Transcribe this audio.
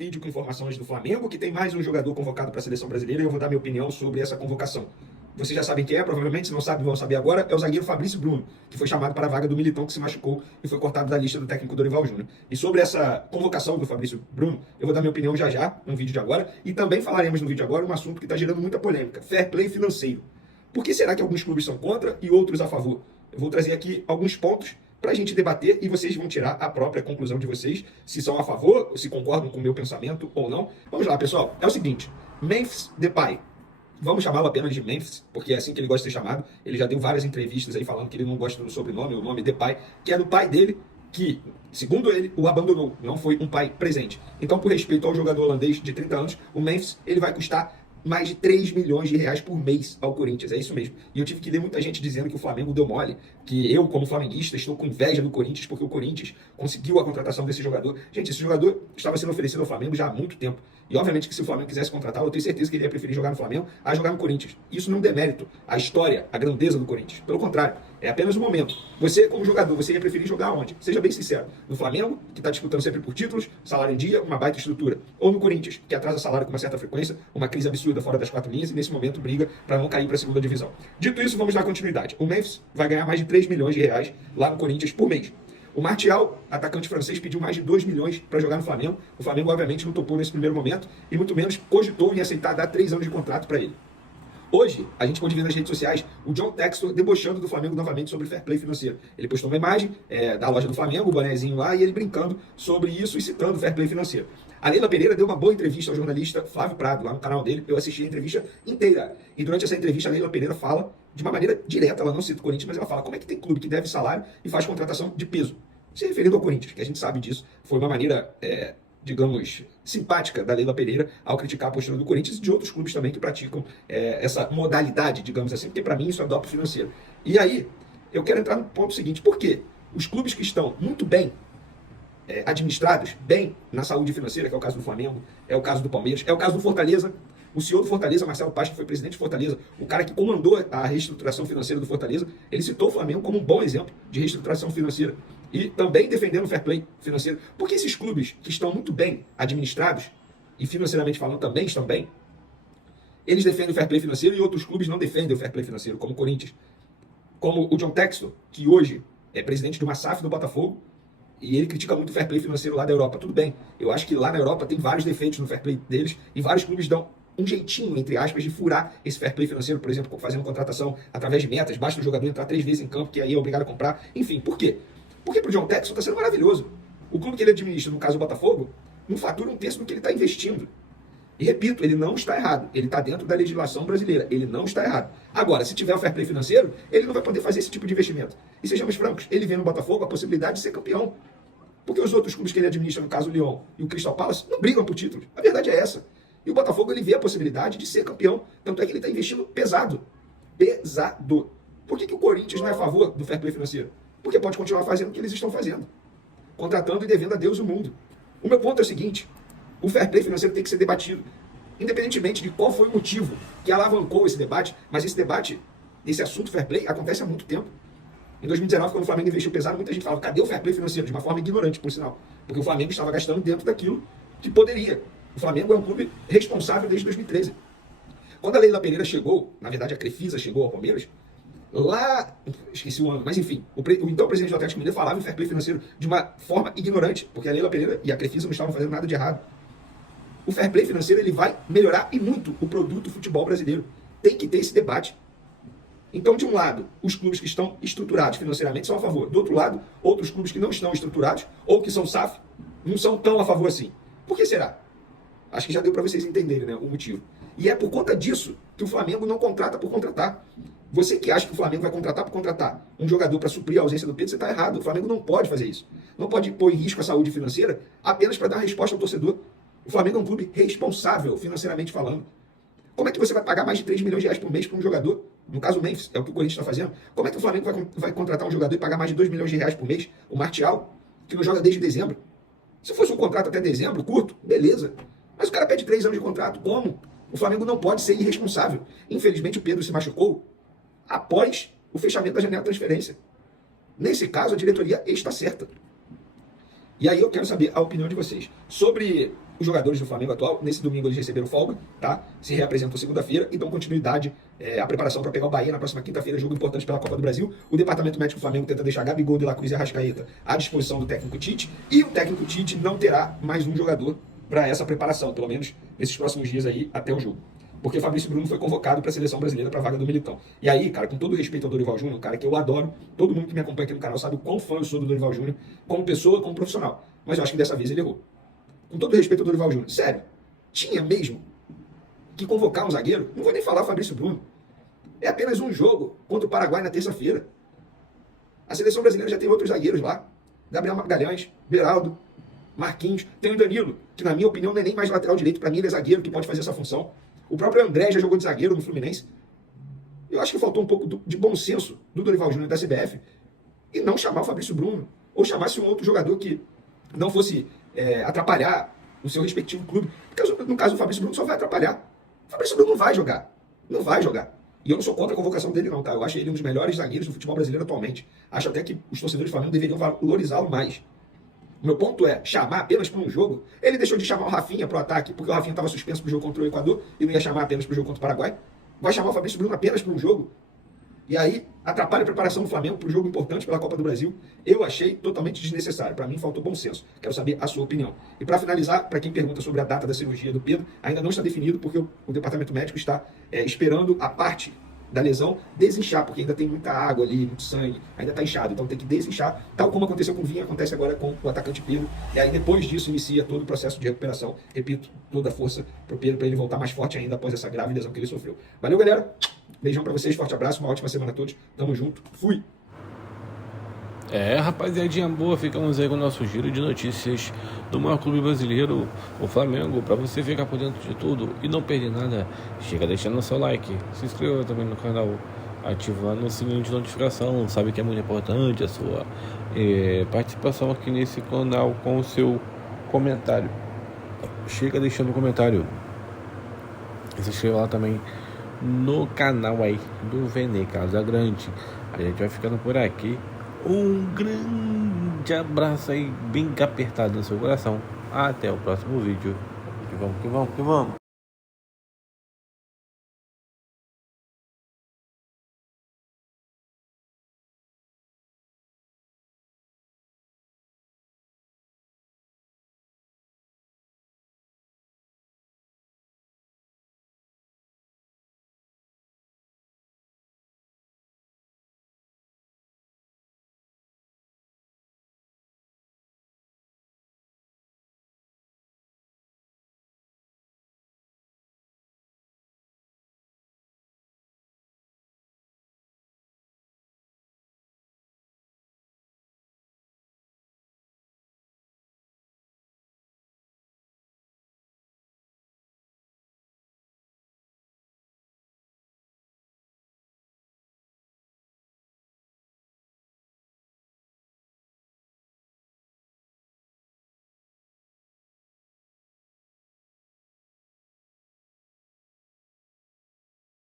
Vídeo com informações do Flamengo, que tem mais um jogador convocado para a seleção brasileira, e eu vou dar minha opinião sobre essa convocação. Vocês já sabem quem é, provavelmente, se não sabem, vão saber agora, é o zagueiro Fabrício Bruno, que foi chamado para a vaga do Militão, que se machucou e foi cortado da lista do técnico Dorival Júnior. E sobre essa convocação do Fabrício Bruno, eu vou dar minha opinião já, no vídeo de agora, e também falaremos no vídeo de agora um assunto que está gerando muita polêmica, fair play financeiro. Por que será que alguns clubes são contra e outros a favor? Eu vou trazer aqui alguns pontos para a gente debater e vocês vão tirar a própria conclusão de vocês, se são a favor, se concordam com o meu pensamento ou não. Vamos lá, pessoal. É o seguinte, Memphis Depay. Vamos chamá-lo apenas de Memphis, porque é assim que ele gosta de ser chamado. Ele já deu várias entrevistas aí falando que ele não gosta do sobrenome, o nome Depay, que é do pai dele, que, segundo ele, o abandonou. Não foi um pai presente. Então, por respeito ao jogador holandês de 30 anos, o Memphis, ele vai custar mais de 3 milhões de reais por mês ao Corinthians, é isso mesmo. E eu tive que ler muita gente dizendo que o Flamengo deu mole, que eu, como flamenguista, estou com inveja do Corinthians, porque o Corinthians conseguiu a contratação desse jogador. Gente, esse jogador estava sendo oferecido ao Flamengo já há muito tempo. E obviamente que se o Flamengo quisesse contratá-lo, eu tenho certeza que ele ia preferir jogar no Flamengo a jogar no Corinthians. Isso não demérito a história, a grandeza do Corinthians. Pelo contrário, é apenas um momento. Você, como jogador, você ia preferir jogar onde? Seja bem sincero. No Flamengo, que está disputando sempre por títulos, salário em dia, uma baita estrutura. Ou no Corinthians, que atrasa salário com uma certa frequência, uma crise absurda fora das quatro linhas e nesse momento briga para não cair para a segunda divisão. Dito isso, vamos dar continuidade. O Memphis vai ganhar mais de 3 milhões de reais lá no Corinthians por mês. O Martial, atacante francês, pediu mais de 2 milhões para jogar no Flamengo. O Flamengo, obviamente, não topou nesse primeiro momento e muito menos cogitou em aceitar dar 3 anos de contrato para ele. Hoje, a gente pode ver nas redes sociais o John Textor debochando do Flamengo novamente sobre fair play financeiro. Ele postou uma imagem da loja do Flamengo, o bonezinho lá, e ele brincando sobre isso e citando fair play financeiro. A Leila Pereira deu uma boa entrevista ao jornalista Flávio Prado, lá no canal dele. Eu assisti a entrevista inteira. E durante essa entrevista, a Leila Pereira fala de uma maneira direta, ela não cita o Corinthians, mas ela fala como é que tem clube que deve salário e faz contratação de peso. Se referindo ao Corinthians, que a gente sabe disso, foi uma maneira, digamos, simpática da Leila Pereira ao criticar a postura do Corinthians e de outros clubes também que praticam essa modalidade, digamos assim, porque para mim isso é doping financeiro. E aí, eu quero entrar no ponto seguinte, por quê? Os clubes que estão muito bem administrados, bem na saúde financeira, que é o caso do Flamengo, é o caso do Palmeiras, é o caso do Fortaleza. O CEO do Fortaleza, Marcelo Paz, que foi presidente de Fortaleza, o cara que comandou a reestruturação financeira do Fortaleza, ele citou o Flamengo como um bom exemplo de reestruturação financeira e também defendendo o fair play financeiro. Porque esses clubes que estão muito bem administrados e financeiramente falando também estão bem, eles defendem o fair play financeiro e outros clubes não defendem o fair play financeiro, como o Corinthians. Como o John Textor, que hoje é presidente de uma SAF do Botafogo, e ele critica muito o fair play financeiro lá da Europa. Tudo bem, eu acho que lá na Europa tem vários defeitos no fair play deles e vários clubes dão um jeitinho, entre aspas, de furar esse fair play financeiro, por exemplo, fazendo contratação através de metas, basta o jogador entrar 3 vezes em campo, que aí é obrigado a comprar. Enfim, por quê? Porque pro John Textor está sendo maravilhoso. O clube que ele administra, no caso o Botafogo, não fatura um terço do que ele está investindo. E repito, ele não está errado. Ele está dentro da legislação brasileira. Ele não está errado. Agora, se tiver o fair play financeiro, ele não vai poder fazer esse tipo de investimento. E sejamos francos, ele vê no Botafogo a possibilidade de ser campeão. Porque os outros clubes que ele administra, no caso o Lyon e o Crystal Palace, não brigam por títulos. A verdade é essa. E o Botafogo, ele vê a possibilidade de ser campeão. Tanto é que ele está investindo pesado. Pesado. Por que o Corinthians não é a favor do fair play financeiro? Porque pode continuar fazendo o que eles estão fazendo. Contratando e devendo a Deus o mundo. O meu ponto é o seguinte. O fair play financeiro tem que ser debatido. Independentemente de qual foi o motivo que alavancou esse debate, mas esse debate, esse assunto fair play, acontece há muito tempo. Em 2019, quando o Flamengo investiu pesado, muita gente falava, cadê o fair play financeiro? De uma forma ignorante, por sinal. Porque o Flamengo estava gastando dentro daquilo que poderia. O Flamengo é um clube responsável desde 2013. Quando a Leila Pereira chegou, na verdade a Crefisa chegou ao Palmeiras, lá, esqueci o ano, mas enfim, o então presidente do Atlético Mineiro falava em fair play financeiro de uma forma ignorante, porque a Leila Pereira e a Crefisa não estavam fazendo nada de errado. O fair play financeiro ele vai melhorar e muito o produto futebol brasileiro. Tem que ter esse debate. Então, de um lado, os clubes que estão estruturados financeiramente são a favor. Do outro lado, outros clubes que não estão estruturados, ou que são SAF, não são tão a favor assim. Por que será? Acho que já deu para vocês entenderem, né, o motivo. E é por conta disso que o Flamengo não contrata por contratar. Você que acha que o Flamengo vai contratar por contratar um jogador para suprir a ausência do Pedro, você está errado. O Flamengo não pode fazer isso. Não pode pôr em risco a saúde financeira apenas para dar resposta ao torcedor. O Flamengo é um clube responsável, financeiramente falando. Como é que você vai pagar mais de 3 milhões de reais por mês para um jogador? No caso, o Memphis, é o que o Corinthians está fazendo. Como é que o Flamengo vai contratar um jogador e pagar mais de 2 milhões de reais por mês? O Martial, que não joga desde dezembro. Se fosse um contrato até dezembro, curto, beleza. Mas o cara pede 3 anos de contrato. Como? O Flamengo não pode ser irresponsável. Infelizmente, o Pedro se machucou após o fechamento da janela de transferência. Nesse caso, a diretoria está certa. E aí eu quero saber a opinião de vocês sobre os jogadores do Flamengo atual, nesse domingo eles receberam folga, tá? Se reapresentam segunda-feira e dão continuidade à preparação para pegar o Bahia na próxima quinta-feira, jogo importante pela Copa do Brasil. O departamento médico do Flamengo tenta deixar Gabigol, De La Cruz e Arrascaeta à disposição do técnico Tite, e o técnico Tite não terá mais um jogador para essa preparação, pelo menos nesses próximos dias aí até o jogo. Porque o Fabrício Bruno foi convocado para a seleção brasileira para a vaga do Militão. E aí, cara, com todo respeito ao Dorival Júnior, cara, que eu adoro, todo mundo que me acompanha aqui no canal sabe o quão fã eu sou do Dorival Júnior, como pessoa, como profissional. Mas eu acho que dessa vez ele errou. Com todo respeito ao Dorival Júnior, sério, tinha mesmo que convocar um zagueiro? Não vou nem falar o Fabrício Bruno. É apenas um jogo contra o Paraguai na terça-feira. A seleção brasileira já tem outros zagueiros lá. Gabriel Magalhães, Beraldo, Marquinhos, tem o Danilo, que na minha opinião não é nem mais lateral direito, para mim ele é zagueiro que pode fazer essa função. O próprio André já jogou de zagueiro no Fluminense. Eu acho que faltou um pouco de bom senso do Dorival Júnior da CBF e não chamar o Fabrício Bruno, ou chamasse um outro jogador que não fosse atrapalhar o seu respectivo clube. Porque no caso do Fabrício Bruno só vai atrapalhar. O Fabrício Bruno não vai jogar. Não vai jogar. E eu não sou contra a convocação dele não, tá? Eu acho ele um dos melhores zagueiros do futebol brasileiro atualmente. Acho até que os torcedores do Flamengo deveriam valorizá-lo mais. O meu ponto é chamar apenas para um jogo. Ele deixou de chamar o Rafinha para o ataque, porque o Rafinha estava suspenso para o jogo contra o Equador e não ia chamar apenas para o jogo contra o Paraguai. Vai chamar o Fabrício Bruno apenas para um jogo. E aí atrapalha a preparação do Flamengo para o jogo importante pela Copa do Brasil. Eu achei totalmente desnecessário. Para mim faltou bom senso. Quero saber a sua opinião. E para finalizar, para quem pergunta sobre a data da cirurgia do Pedro, ainda não está definido porque o departamento médico está esperando a parte da lesão desinchar, porque ainda tem muita água ali, muito sangue, ainda está inchado, então tem que desinchar, tal como aconteceu com o Vinha, acontece agora com o atacante Pedro, e aí depois disso inicia todo o processo de recuperação, repito, toda a força para o Pedro, para ele voltar mais forte ainda após essa grave lesão que ele sofreu. Valeu, galera, beijão para vocês, forte abraço, uma ótima semana a todos, tamo junto, fui! Rapaziadinha boa, ficamos aí com o nosso giro de notícias do maior clube brasileiro, o Flamengo. Para você ficar por dentro de tudo e não perder nada, chega deixando seu like, se inscreva também no canal, ativando o sininho de notificação. Sabe que é muito importante a sua participação aqui nesse canal com o seu comentário. Chega deixando o comentário, se inscreva lá também no canal aí do Vene Casagrande. A gente vai ficando por aqui. Um grande abraço aí, bem apertado no seu coração. Até o próximo vídeo. Que vamos, que vamos, que vamos.